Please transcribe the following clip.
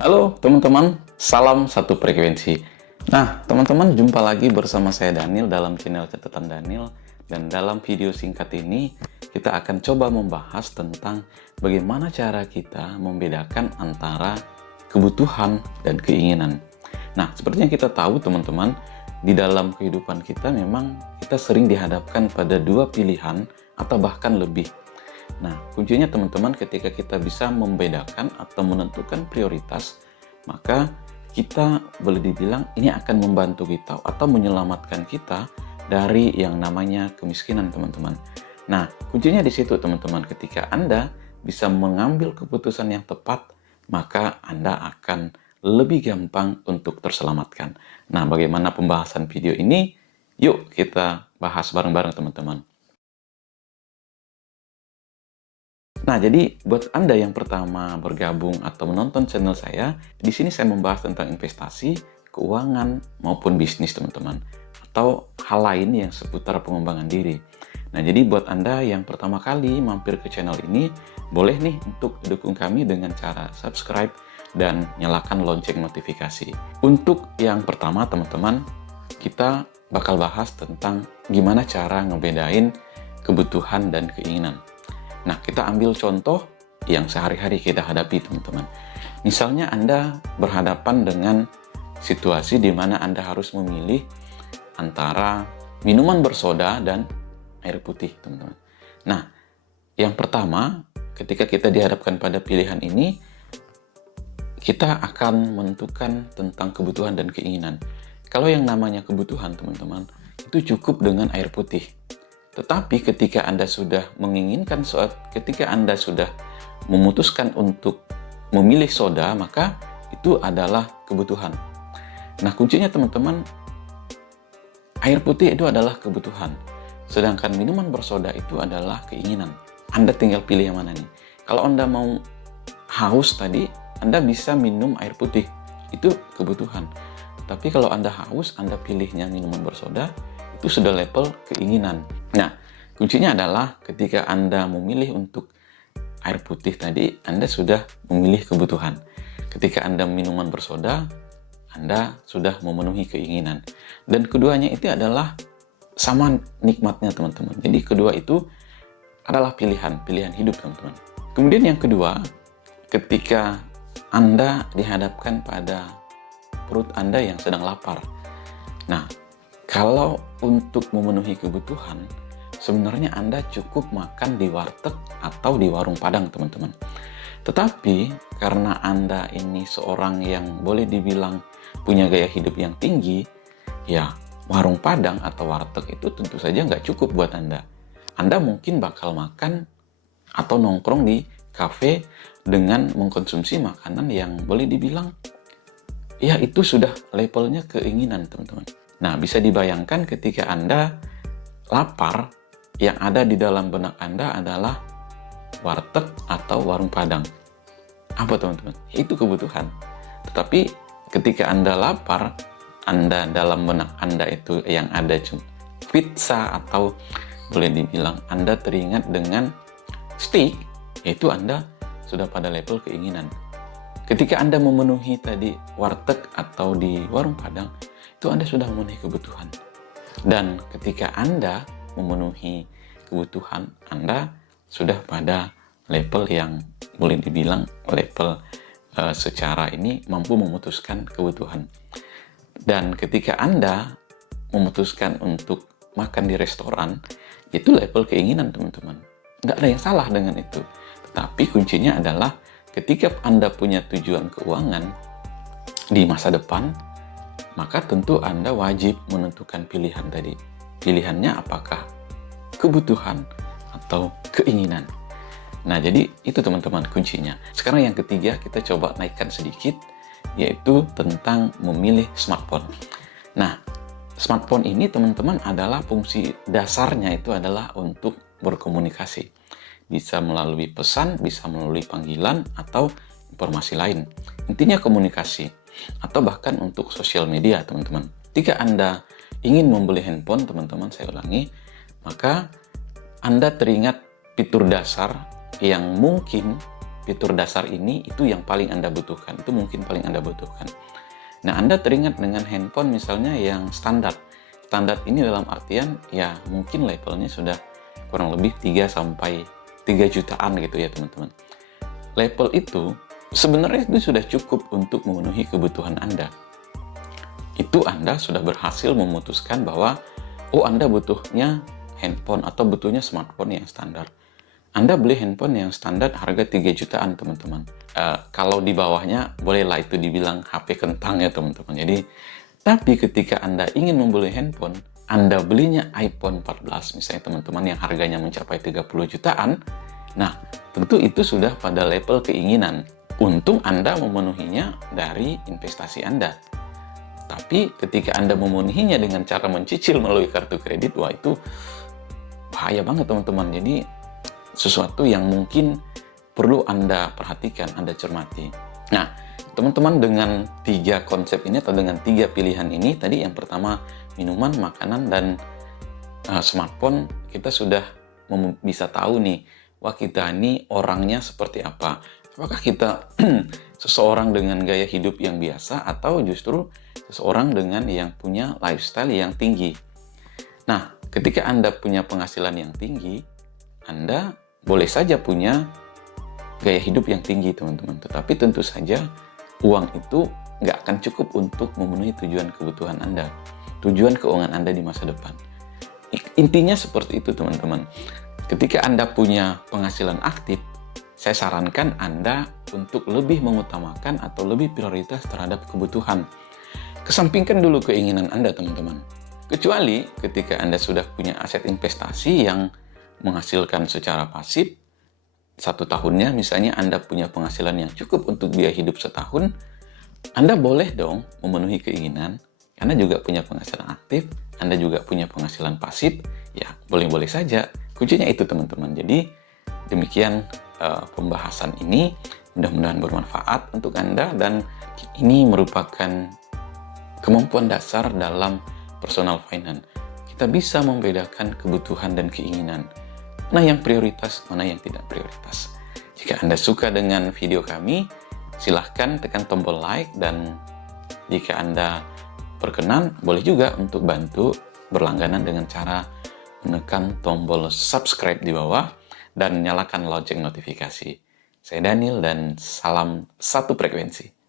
Halo teman-teman, salam satu frekuensi. Nah, teman-teman jumpa lagi bersama saya Daniel dalam channel Catatan Daniel. Dan dalam video singkat ini, kita akan coba membahas tentang bagaimana cara kita membedakan antara kebutuhan dan keinginan. Nah, seperti yang kita tahu teman-teman, di dalam kehidupan kita memang kita sering dihadapkan pada dua pilihan atau bahkan lebih. Nah, kuncinya teman-teman ketika kita bisa membedakan atau menentukan prioritas, maka kita boleh dibilang ini akan membantu kita atau menyelamatkan kita dari yang namanya kemiskinan, teman-teman. Nah, kuncinya di situ, teman-teman. Ketika Anda bisa mengambil keputusan yang tepat, maka Anda akan lebih gampang untuk terselamatkan. Nah, bagaimana pembahasan video ini? Yuk kita bahas bareng-bareng, teman-teman. Nah, jadi buat Anda yang pertama bergabung atau menonton channel saya, di sini saya membahas tentang investasi, keuangan, maupun bisnis, teman-teman. Atau hal lain yang seputar pengembangan diri. Nah, jadi buat Anda yang pertama kali mampir ke channel ini, boleh nih untuk dukung kami dengan cara subscribe dan nyalakan lonceng notifikasi. Untuk yang pertama, teman-teman, kita bakal bahas tentang gimana cara ngebedain kebutuhan dan keinginan. Nah, kita ambil contoh yang sehari-hari kita hadapi, teman-teman. Misalnya Anda berhadapan dengan situasi di mana Anda harus memilih antara minuman bersoda dan air putih, teman-teman. Nah, yang pertama, ketika kita dihadapkan pada pilihan ini, kita akan menentukan tentang kebutuhan dan keinginan. Kalau yang namanya kebutuhan, teman-teman, itu cukup dengan air putih. Tetapi ketika Anda sudah menginginkan ketika Anda sudah memutuskan untuk memilih soda, maka itu adalah kebutuhan. Nah, kuncinya teman-teman, air putih itu adalah kebutuhan. Sedangkan minuman bersoda itu adalah keinginan. Anda tinggal pilih yang mana nih. Kalau Anda mau haus tadi, Anda bisa minum air putih. Itu kebutuhan. Tapi kalau Anda haus, Anda pilihnya minuman bersoda, itu sudah level keinginan. Nah, kuncinya adalah ketika Anda memilih untuk air putih tadi, Anda sudah memilih kebutuhan. Ketika Anda minuman bersoda, Anda sudah memenuhi keinginan. Dan keduanya itu adalah sama nikmatnya, teman-teman. Jadi kedua itu adalah pilihan hidup, teman-teman. Kemudian yang kedua, ketika Anda dihadapkan pada perut Anda yang sedang lapar. Nah, kalau untuk memenuhi kebutuhan, sebenarnya Anda cukup makan di warteg atau di warung Padang, teman-teman. Tetapi, karena Anda ini seorang yang boleh dibilang punya gaya hidup yang tinggi, ya warung Padang atau warteg itu tentu saja nggak cukup buat Anda. Anda mungkin bakal makan atau nongkrong di kafe dengan mengkonsumsi makanan yang boleh dibilang, ya itu sudah levelnya keinginan, teman-teman. Nah, bisa dibayangkan ketika Anda lapar, yang ada di dalam benak Anda adalah warteg atau warung Padang. Apa, teman-teman? Itu kebutuhan. Tetapi ketika Anda lapar, Anda dalam benak Anda itu yang ada cuma pizza atau boleh dibilang Anda teringat dengan steak, yaitu Anda sudah pada level keinginan. Ketika Anda memenuhi tadi warteg atau di warung Padang, itu Anda sudah memenuhi kebutuhan. Dan ketika Anda memenuhi kebutuhan, Anda sudah pada level yang boleh dibilang level secara ini mampu memutuskan kebutuhan. Dan ketika Anda memutuskan untuk makan di restoran, itu level keinginan, teman-teman. Nggak ada yang salah dengan itu. Tetapi kuncinya adalah ketika Anda punya tujuan keuangan di masa depan, maka tentu Anda wajib menentukan pilihan tadi. Pilihannya apakah kebutuhan atau keinginan. Nah, jadi itu teman-teman kuncinya. Sekarang yang ketiga kita coba naikkan sedikit, yaitu tentang memilih smartphone. Nah, smartphone ini teman-teman adalah fungsi dasarnya itu adalah untuk berkomunikasi. Bisa melalui pesan, bisa melalui panggilan, atau informasi lain. Intinya komunikasi. Atau bahkan untuk sosial media, teman-teman. Jika Anda ingin membeli handphone, teman-teman, saya ulangi, maka Anda teringat fitur dasar yang mungkin fitur dasar ini itu yang paling Anda butuhkan, itu mungkin paling Anda butuhkan. Nah, Anda teringat dengan handphone misalnya yang standar. Standar ini dalam artian ya mungkin levelnya sudah kurang lebih 3 sampai 3 jutaan gitu ya teman-teman. Level itu sebenarnya itu sudah cukup untuk memenuhi kebutuhan Anda. Itu Anda sudah berhasil memutuskan bahwa Anda butuhnya handphone atau butuhnya smartphone yang standar. Anda beli handphone yang standar harga 3 jutaan teman-teman. Kalau di bawahnya bolehlah itu dibilang HP kentang ya teman-teman. Jadi, tapi ketika Anda ingin membeli handphone, Anda belinya iPhone 14 misalnya teman-teman yang harganya mencapai 30 jutaan. Nah, tentu itu sudah pada level keinginan. Untung Anda memenuhinya dari investasi Anda. Tapi ketika Anda memenuhinya dengan cara mencicil melalui kartu kredit, wah itu bahaya banget teman-teman. Jadi sesuatu yang mungkin perlu Anda perhatikan, Anda cermati. Nah, teman-teman dengan 3 konsep ini atau dengan 3 pilihan ini, tadi yang pertama minuman, makanan, dan smartphone, kita sudah bisa tahu nih, wah kita ini orangnya seperti apa. Apakah kita seseorang dengan gaya hidup yang biasa atau justru seseorang dengan yang punya lifestyle yang tinggi. Nah, ketika Anda punya penghasilan yang tinggi, Anda boleh saja punya gaya hidup yang tinggi, teman-teman. Tetapi tentu saja uang itu nggak akan cukup untuk memenuhi tujuan kebutuhan Anda, tujuan keuangan Anda di masa depan. Intinya seperti itu, teman-teman. Ketika Anda punya penghasilan aktif, saya sarankan Anda untuk lebih mengutamakan atau lebih prioritas terhadap kebutuhan. Kesampingkan dulu keinginan Anda, teman-teman. Kecuali ketika Anda sudah punya aset investasi yang menghasilkan secara pasif, 1 tahunnya misalnya Anda punya penghasilan yang cukup untuk biaya hidup setahun, Anda boleh dong memenuhi keinginan. Anda juga punya penghasilan aktif, Anda juga punya penghasilan pasif, ya boleh-boleh saja. Kuncinya itu teman-teman. Jadi demikian pembahasan ini, mudah-mudahan bermanfaat untuk Anda, dan ini merupakan kemampuan dasar dalam personal finance. Kita bisa membedakan kebutuhan dan keinginan. Mana yang prioritas, mana yang tidak prioritas. Jika Anda suka dengan video kami, silahkan tekan tombol like, dan jika Anda berkenan, boleh juga untuk bantu berlangganan dengan cara menekan tombol subscribe di bawah dan nyalakan lonceng notifikasi. Saya Daniel dan salam satu frekuensi.